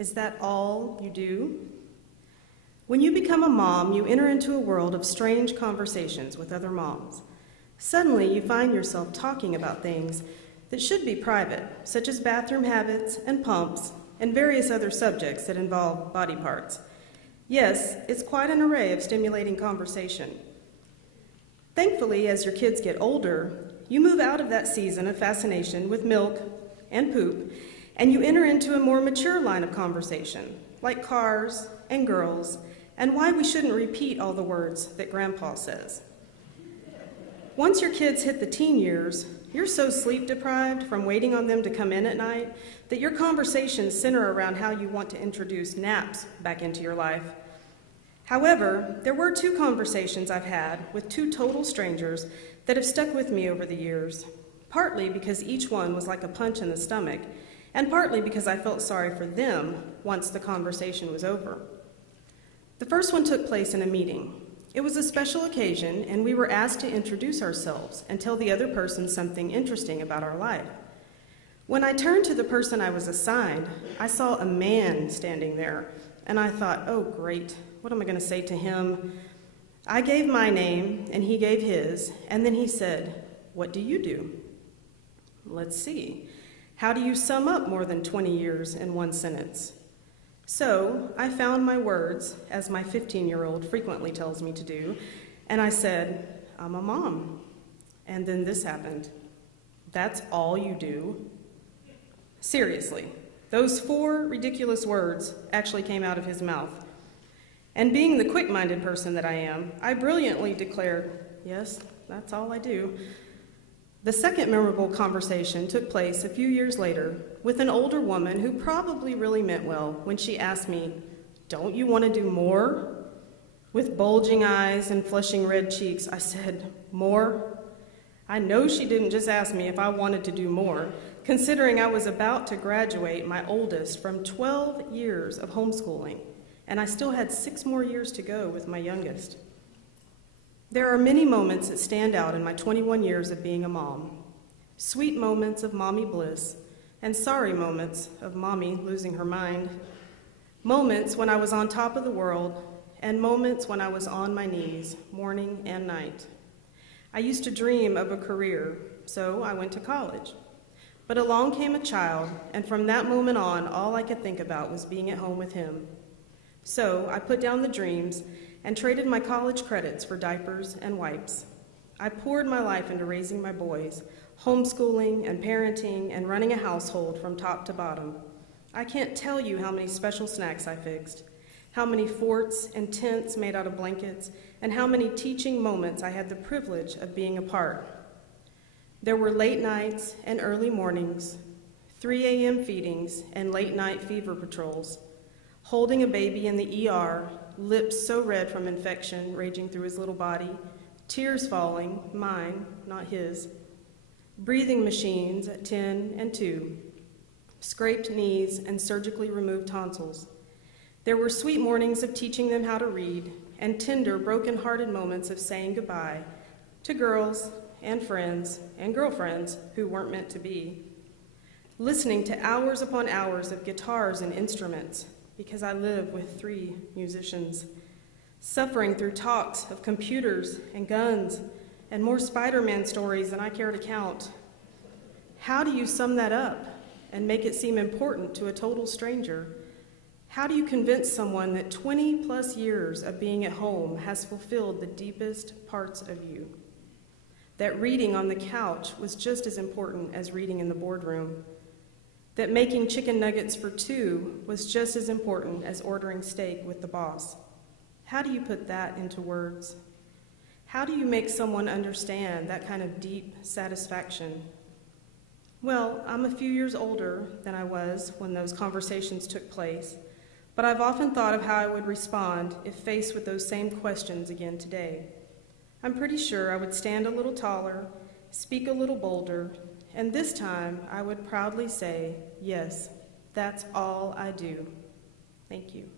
Is that all you do? When you become a mom, you enter into a world of strange conversations with other moms. Suddenly, you find yourself talking about things that should be private, such as bathroom habits and pumps and various other subjects that involve body parts. Yes, it's quite an array of stimulating conversation. Thankfully, as your kids get older, you move out of that season of fascination with milk and poop, and you enter into a more mature line of conversation, like cars and girls, and why we shouldn't repeat all the words that Grandpa says. Once your kids hit the teen years, you're so sleep-deprived from waiting on them to come in at night that your conversations center around how you want to introduce naps back into your life. However, there were 2 conversations I've had with 2 total strangers that have stuck with me over the years, partly because each one was like a punch in the stomach, and partly because I felt sorry for them once the conversation was over. The first one took place in a meeting. It was a special occasion, and we were asked to introduce ourselves and tell the other person something interesting about our life. When I turned to the person I was assigned, I saw a man standing there, and I thought, oh great, what am I going to say to him? I gave my name, and he gave his, and then he said, "What do you do?" Let's see. How do you sum up more than 20 years in one sentence? So I found my words, as my 15-year-old frequently tells me to do, and I said, "I'm a mom." And then this happened. "That's all you do?" Seriously, those 4 ridiculous words actually came out of his mouth. And being the quick-minded person that I am, I brilliantly declared, "Yes, that's all I do." The second memorable conversation took place a few years later with an older woman who probably really meant well when she asked me, "Don't you want to do more?" With bulging eyes and flushing red cheeks, I said, "More?" I know she didn't just ask me if I wanted to do more, considering I was about to graduate my oldest from 12 years of homeschooling, and I still had 6 more years to go with my youngest. There are many moments that stand out in my 21 years of being a mom. Sweet moments of mommy bliss, and sorry moments of mommy losing her mind. Moments when I was on top of the world, and moments when I was on my knees, morning and night. I used to dream of a career, so I went to college. But along came a child, and from that moment on, all I could think about was being at home with him. So I put down the dreams and traded my college credits for diapers and wipes. I poured my life into raising my boys, homeschooling and parenting and running a household from top to bottom. I can't tell you how many special snacks I fixed, how many forts and tents made out of blankets, and how many teaching moments I had the privilege of being a part. There were late nights and early mornings, 3 a.m. feedings and late night fever patrols, holding a baby in the ER, lips so red from infection raging through his little body, tears falling, mine, not his, breathing machines at 10 and 2, scraped knees and surgically removed tonsils. There were sweet mornings of teaching them how to read, and tender, broken-hearted moments of saying goodbye to girls and friends and girlfriends who weren't meant to be. Listening to hours upon hours of guitars and instruments, because I live with 3 musicians. Suffering through talks of computers and guns and more Spider-Man stories than I care to count. How do you sum that up and make it seem important to a total stranger? How do you convince someone that 20-plus years of being at home has fulfilled the deepest parts of you? That reading on the couch was just as important as reading in the boardroom. That making chicken nuggets for 2 was just as important as ordering steak with the boss. How do you put that into words? How do you make someone understand that kind of deep satisfaction? Well, I'm a few years older than I was when those conversations took place, but I've often thought of how I would respond if faced with those same questions again today. I'm pretty sure I would stand a little taller, speak a little bolder, and this time I would proudly say, "Yes, that's all I do." Thank you.